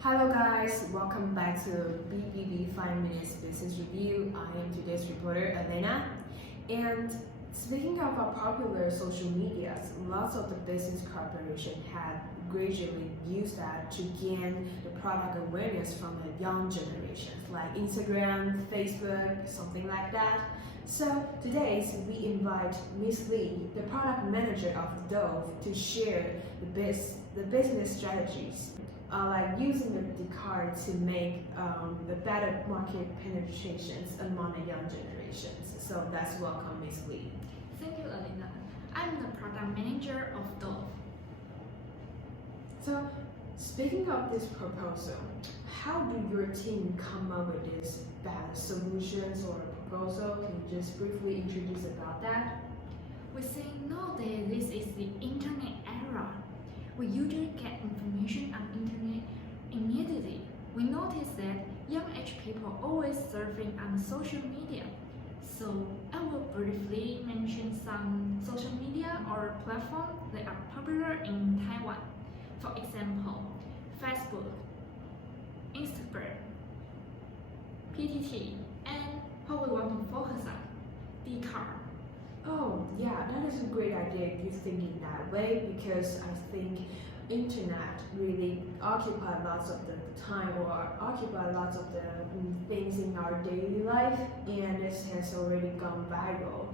Hello guys, welcome back to BBB 5 Minutes Business Review. I am today's reporter, Elena. And speaking of our popular social medias, lots of the business corporations have gradually used that to gain the product awareness from the young generations, like Instagram, Facebook, something like that. So today we invite Miss Lee, the product manager of Dove, to share the business strategies like using the card to make the better market penetrations among the young generations. So that's welcome, Miss Lee. Thank you, Elena. I'm the product manager of Dove. So speaking of this proposal, how do your team come up with these bad solutions or proposal? Can you just briefly introduce about that? We say nowadays this is the internet era. We usually get information on internet immediately. We notice that young age people always surfing on social media. So I will briefly mention some social media or platforms that are popular in Taiwan. For example, Facebook, Instagram, PTT, and what we want to focus on, Dcard. Oh yeah, that is a great idea if you think in that way, because I think internet really occupy lots of the time or occupy lots of the things in our daily life, and it has already gone viral,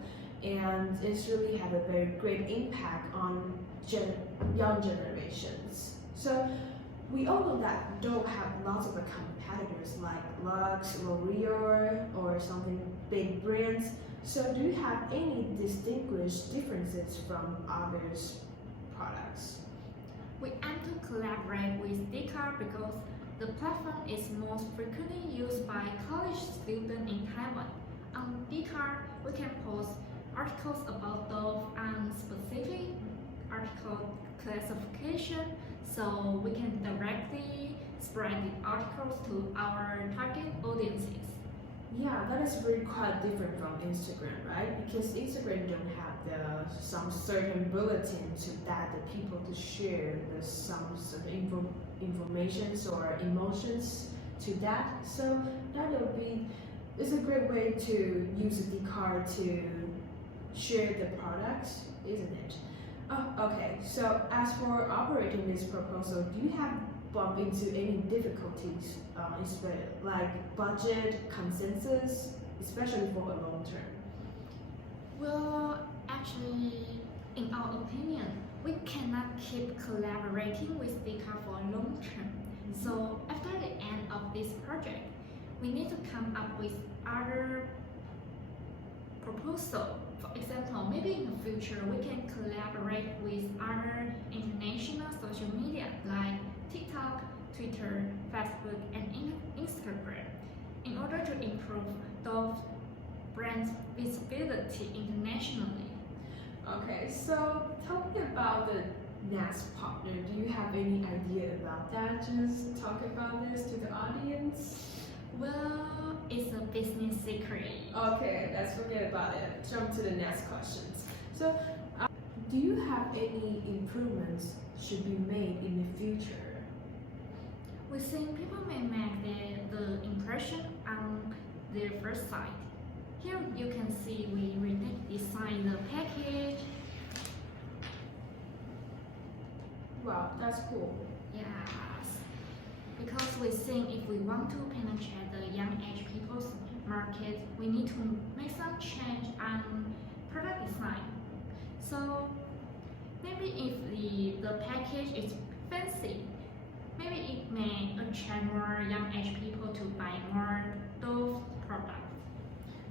and it's really had a very great impact on young generations. So we all know that Dove have lots of the competitors like Lux, L'Oreal, or something big brands. So do you have any distinguished differences from others' products? We aim to collaborate with Dcard because the platform is most frequently used by college students in Taiwan. On Dcard, we can post articles about Dove and specific article classification, so we can directly spread the articles to our target audiences. Yeah, that is really quite different from Instagram, right? Because Instagram don't have some certain bulletin to that the people to share some informations or emotions to that. So it's a great way to use the card to share the products, isn't it? Oh, okay. So as for operating this proposal, do you have bump into any difficulties, like budget, consensus, especially for a long term? Well, actually, in our opinion, we cannot keep collaborating with Dcard for a long term. So after the end of this project, we need to come up with other proposal. For example, maybe in the future we can collaborate with other international social media like TikTok, Twitter, Facebook, and Instagram in order to improve Dove brand's visibility internationally. Okay, so tell me about the next partner. Do you have any idea about that? Just talk about this to the audience. Well, it's a business secret. Okay, let's forget about it. Jump to the next questions. So, do you have any improvements should be made in the future? We think people may make the impression on their first sight. Here you can see we redesigned the package. Wow, that's cool. Yes, because we think if we want to penetrate the young age people's market, we need to make some change on product design. So maybe if the package is fancy, maybe it may attract more young age people to buy more Dove products.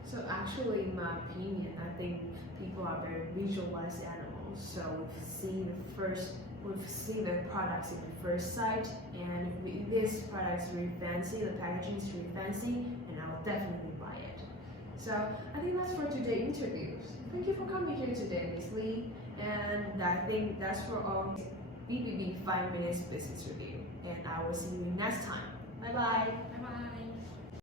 So actually, in my opinion, I think people are very visualized animals. So we've seen the products in the first sight, and if this product is really fancy, the packaging is really fancy, and I'll definitely buy it. So I think that's for today's interview. Thank you for coming here today, Ms. Lee. And I think that's for all BBB 5 Minutes Business Review. And I will see you next time. Bye bye. Bye bye.